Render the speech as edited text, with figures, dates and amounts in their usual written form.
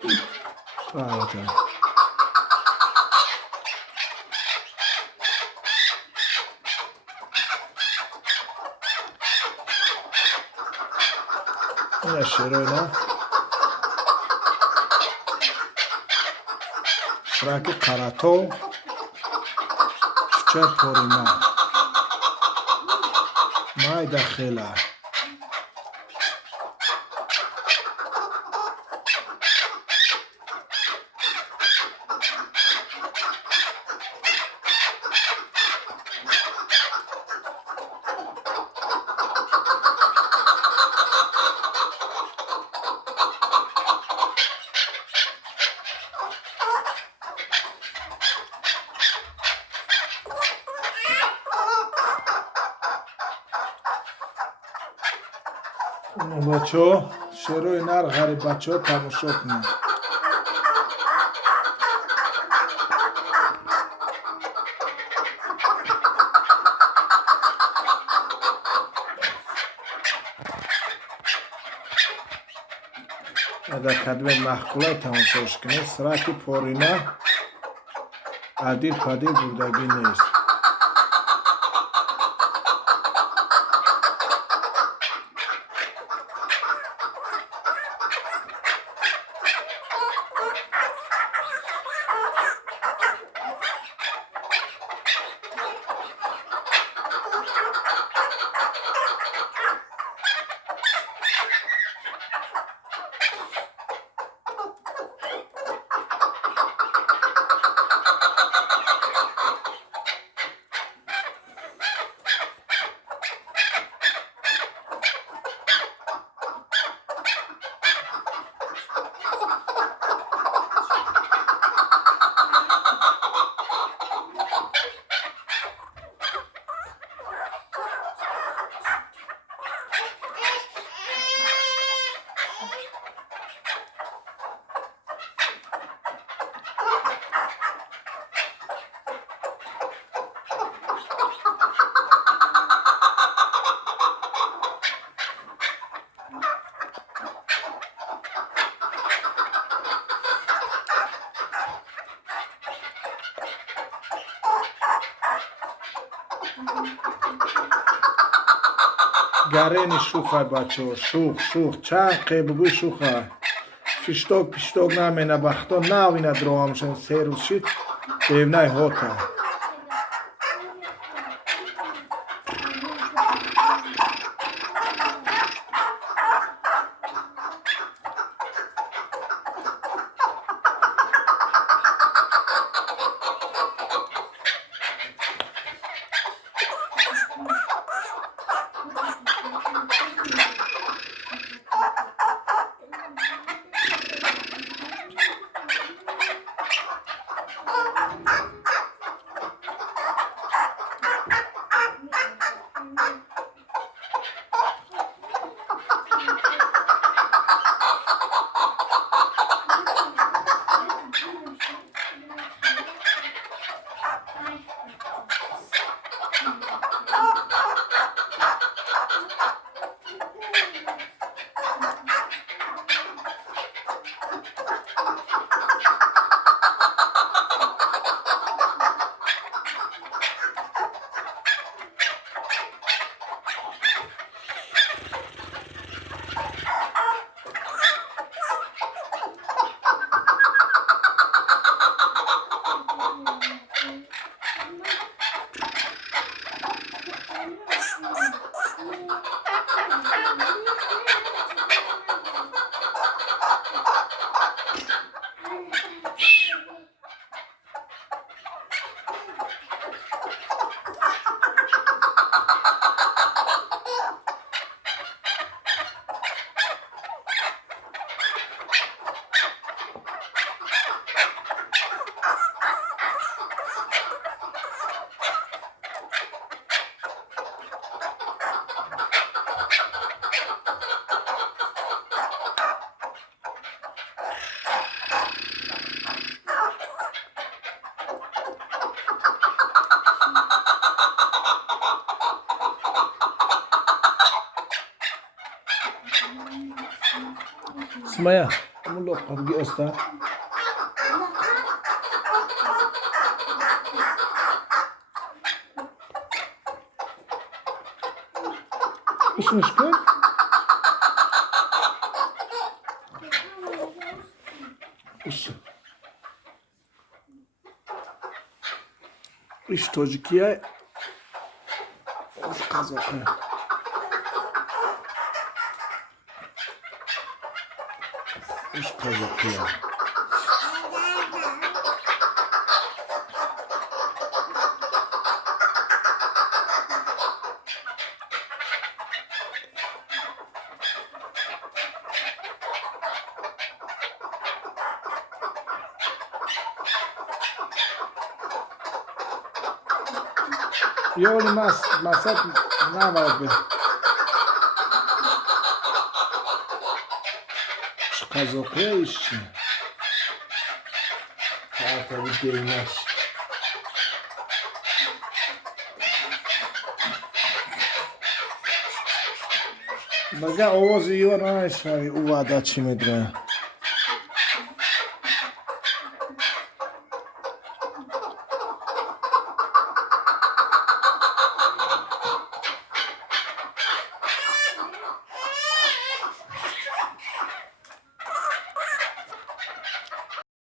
Правильно. Yine şöyle. Şuraki karato. Şuça porina. Mayda khela. بچه شروع نر غریب بچه ها تماشا کنن اگر کدوم محکوله تماشاش کنه سرکی پارینه عدیل پدیل بودگی نیست گرین شوخه بچه ها شوخ چند قیبگوی شوخه پیشتاک نمینه بختا نوینه درو همشن سه روز شید بیونه هاته اسمایا ملقب گیسته. İşmiş ki? İş. İş Tojikiye. Of kazakı. İş kazakı ya. Yol masat ne var be? Şu kazakıya işçi. Ha tabii değmez. Baga ovoz yiyor ne işleri uvada çimedre.